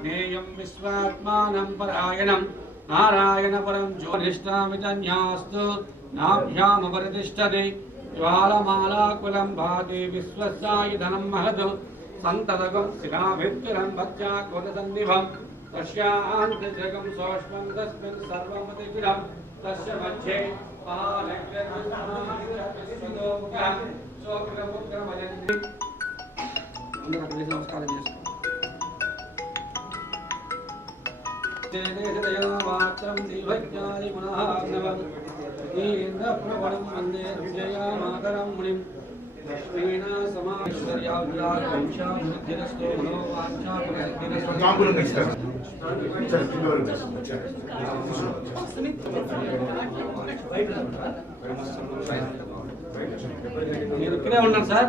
జ్ఞేయం విశ్వాత్మానం పరాయణం. నారాయణ పరం జ్యోనిష్టామి తన్యాస్తు నాభ్యామపరితిష్టతి. జ్వాలమాలాకులం భాతి విశ్వసాయి ధనం మహదు. సంతతకం శిలాభిత్తురం భక్త్యా కులసన్నిభం తస్యాంతజగం సోష్మం తస్మిన్ సర్వమతికిరం తస్య మధ్యే అందరూ అక్కడ నమస్కారం చేసుకోండి మాత్రం దిల్వజ్ఞాని పునః ప్రవరం వందే విజయామాకరం మునిం లక్ష్మీణ వచ్చారు మీరు ఇక్కడే ఉన్నారు సార్.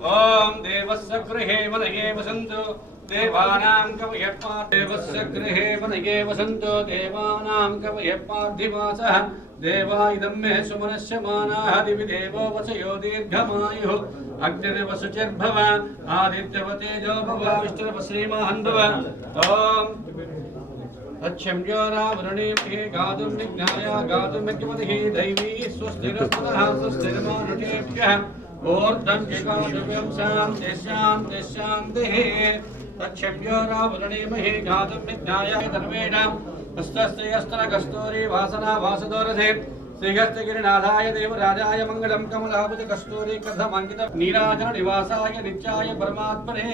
ॐ देवस्य गृहे वनये वसन्तु। देवानां कवयः पार्थिवस्य गृहे वनये वसन्तु। देवानां कवयः पार्थिवासः। देवा इदं मे सुमनस्य मानाः दिवि देवो वसयो दीर्घमायुः। अग्निर्वसुचिर्भव। आदित्यवतेजो भव। विष्णुर्वश्रीमहन्दव ॐ अच्छम्योरावरणीमहे गातुं विज्ञाय गातुं यज्ञपतिः दैवी स्वस्तिरस्तुतः स्वस्तिर्मानुषेभ्यः ऊर्ध्वं जिगातुव्यं शान्ति शान्ति शान्तिः अच्छम्योरावरणीमहे गातुं विज्ञाय सर्वेषाम् हस्तस्त्रयस्तनकस्तूरी वासना वासदोरथे श्रीहस्तगिरिनाथाय देवराजाय मङ्गलं कमलाभुज कस्तूरी कथमङ्कित नीराजन निवासाय नित्याय परमात्मने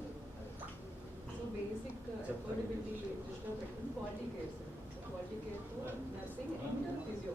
బేసిక్ అఫోర్డబిలిటీ దృష్టిలో పెట్టుకుని క్వాలిటీ కేర్ సార్ క్వాలిటీ కేర్తో నర్సింగ్ అండ్ ఫిజియో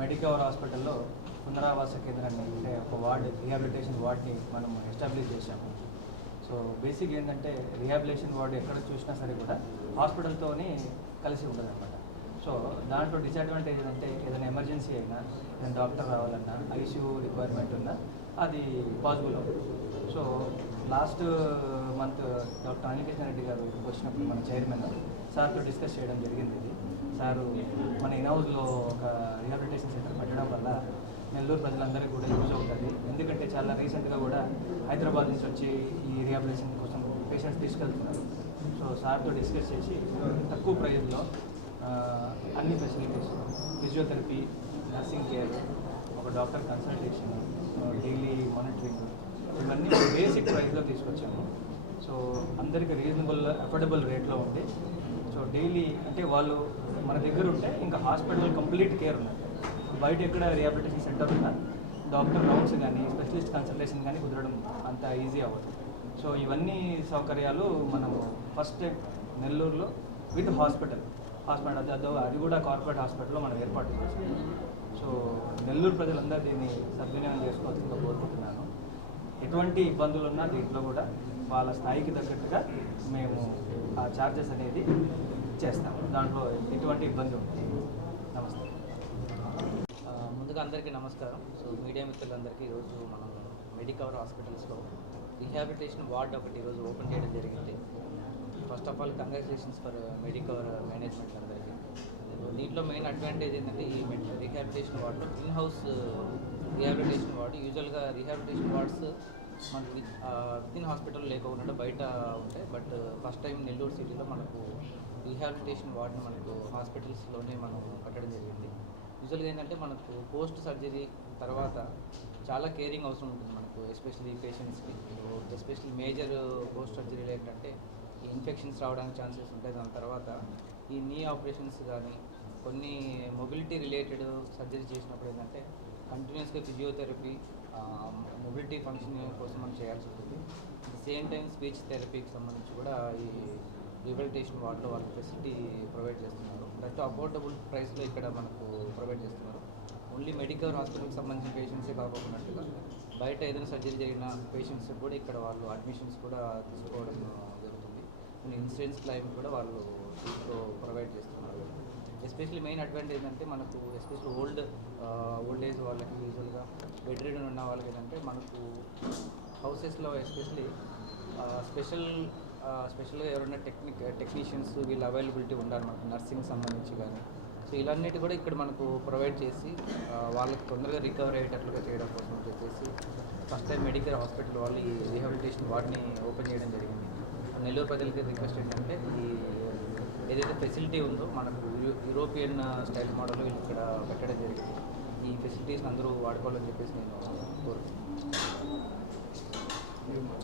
మెడికవర్ హాస్పిటల్లో పునరావాస కేంద్రాన్ని అంటే ఒక వార్డ్ రిహాబిలిటేషన్ వార్డ్ని మనం ఎస్టాబ్లిష్ చేశాము. సో బేసిక్ ఏంటంటే రిహాబిలిటేషన్ వార్డు ఎక్కడ చూసినా సరే కూడా హాస్పిటల్తోనే కలిసి ఉంటుంది అనమాట సో దాంట్లో డిసడ్వాంటేజ్ ఏంటంటే ఏదైనా ఎమర్జెన్సీ అయినా ఏదైనా డాక్టర్ రావాలన్నా ఐసీయూ రిక్వైర్మెంట్ ఉన్నా అది పాసిబుల్ అవుతుంది so last month doctor Anikeshan Reddy garu వచ్చినప్పుడు మన చైర్మన్ సార్తో డిస్కస్ చేయడం జరిగింది ఇది. సారు మన ఇన్హౌస్లో ఒక రిహాబిలిటేషన్ సెంటర్ పెట్టడం వల్ల నెల్లూరు ప్రజలందరికీ కూడా యూజ్ అవుతుంది. ఎందుకంటే చాలా రీసెంట్గా కూడా హైదరాబాద్ నుంచి వచ్చి ఈ రిహాబిలిటేషన్ కోసం పేషెంట్స్ తీసుకెళ్తున్నారు. సో సార్తో డిస్కస్ చేసి తక్కువ ప్రైజ్లో అన్ని ఫెసిలిటీస్ ఫిజియోథెరపీ నర్సింగ్ కేర్ ఒక డాక్టర్ కన్సల్టేషన్ డైలీ మానిటరింగ్ ఇవన్నీ బేసిక్ ప్రైస్లో తీసుకొచ్చాము. సో అందరికీ రీజనబుల్ అఫోర్డబుల్ రేట్లో ఉండి సో డైలీ అంటే వాళ్ళు మన దగ్గర ఉంటే ఇంకా హాస్పిటల్ కంప్లీట్ కేర్ ఉన్నాయి బయట ఎక్కడ రిహాబిలిటేషన్ సెంటర్ ఉన్నా డాక్టర్ రౌండ్స్ కానీ స్పెషలిస్ట్ కన్సల్టేషన్ కానీ కుదరడం అంత ఈజీ అవ్వదు. సో ఇవన్నీ సౌకర్యాలు మనము ఫస్ట్ నెల్లూరులో విత్ హాస్పిటల్. హాస్పిటల్ అది అదో అది కూడా కార్పొరేట్ హాస్పిటల్లో మనం ఏర్పాటు చేసాం సో నెల్లూరు ప్రజలందరూ దీన్ని సద్వినియోగం చేసుకోవాల్సిందిగా కోరుకుంటున్నాను. ఎటువంటి ఇబ్బందులు ఉన్నా దీంట్లో కూడా వాళ్ళ స్థాయికి తగ్గట్టుగా మేము ఆ ఛార్జెస్ అనేది చేస్తాము. దాంట్లో ఎటువంటి ఇబ్బంది ఉంది నమస్తే. ముందుగా అందరికీ నమస్కారం. సో మీడియా మిత్రులందరికీ ఈరోజు మనం మెడికవర్ హాస్పిటల్స్లో రీహాబిలిటేషన్ వార్డ్ ఒకటి ఈరోజు ఓపెన్ చేయడం జరిగింది. First of all congratulations for Medicover management అందరికీ. దీంట్లో మెయిన్ అడ్వాంటేజ్ ఏంటంటే ఈ రీహాబిలిటేషన్ వార్డులో ఇన్ హౌస్ రిహాబిలిటేషన్ వార్డు యూజువల్గా రీహాబిలిటేషన్ వార్డ్స్ మనకి విత్ ఇన్ హాస్పిటల్ లేకుండా బయట ఉంటాయి బట్ ఫస్ట్ టైం నెల్లూరు సిటీలో మనకు రీహాబిలిటేషన్ వార్డుని మనకు హాస్పిటల్స్లోనే మనం కట్టడం జరిగింది. యూజువల్గా ఏంటంటే మనకు పోస్ట్ సర్జరీ తర్వాత చాలా కేరింగ్ అవసరం ఉంటుంది మనకు ఎస్పెషల్లీ పేషెంట్స్కి. ఎస్పెషల్లీ మేజర్ పోస్ట్ సర్జరీలు ఏంటంటే ఈ ఇన్ఫెక్షన్స్ రావడానికి ఛాన్సెస్ ఉంటాయి. దాని తర్వాత ఈ నీ ఆపరేషన్స్ కానీ కొన్ని మొబిలిటీ రిలేటెడ్ సర్జరీ చేసినప్పుడు ఏంటంటే కంటిన్యూస్గా ఫిజియోథెరపీ మొబిలిటీ ఫంక్షన్ కోసం మనం చేయాల్సి ఉంటుంది. అట్ సేమ్ టైం స్పీచ్ థెరపీకి సంబంధించి కూడా ఈ రిహబిలిటేషన్ వార్డులో వాళ్ళ ఫెసిలిటీ ప్రొవైడ్ చేస్తున్నారు. దట్ అఫోర్డబుల్ ప్రైస్లో ఇక్కడ మనకు ప్రొవైడ్ చేస్తున్నారు. ఓన్లీ మెడికల్ హాస్పిటల్కి సంబంధించిన పేషెంట్సే కాకపోతున్నట్టుగా బయట ఏదైనా సర్జరీ జరిగిన పేషెంట్స్ కూడా ఇక్కడ వాళ్ళు అడ్మిషన్స్ కూడా తీసుకోవడం జరుగుతుంది. ఇన్సూరెన్స్ క్లైమ్ కూడా వాళ్ళు తీసుకో ఎస్పెషల్లీ మెయిన్ అడ్వాంటేజ్ అంటే మనకు ఎస్పెషల్లీ ఓల్డ్ ఓల్డ్ ఏజ్ వాళ్ళకి యూజువల్గా బెడ్ రీడన్ ఉన్న వాళ్ళకి ఏంటంటే మనకు హౌసెస్లో ఎస్పెషలీ స్పెషల్ స్పెషల్గా ఎవరైనా టెక్నిక్ టెక్నీషియన్స్ వీళ్ళు అవైలబిలిటీ ఉండాలి మనకు నర్సింగ్ సంబంధించి కానీ. సో ఇలాన్నిటి కూడా ఇక్కడ మనకు ప్రొవైడ్ చేసి వాళ్ళకి తొందరగా రికవర్ అయ్యేటట్లుగా చేయడం కోసం చెప్పేసి ఫస్ట్ టైం మెడికల్ హాస్పిటల్ వాళ్ళు ఈ రీహాబిలిటేషన్ వార్డ్ని ఓపెన్ చేయడం జరిగింది. నెల్లూరు ప్రజలకి రిక్వెస్ట్ ఏంటంటే ఈ ఏదైతే ఫెసిలిటీ ఉందో మనకు యూరోపియన్ స్టైల్ మోడల్ ఇక్కడ పెట్టడం జరిగింది. ఈ ఫెసిలిటీస్ అందరూ వాడుకోవాలని చెప్పేసి నేను కోరుతున్నాను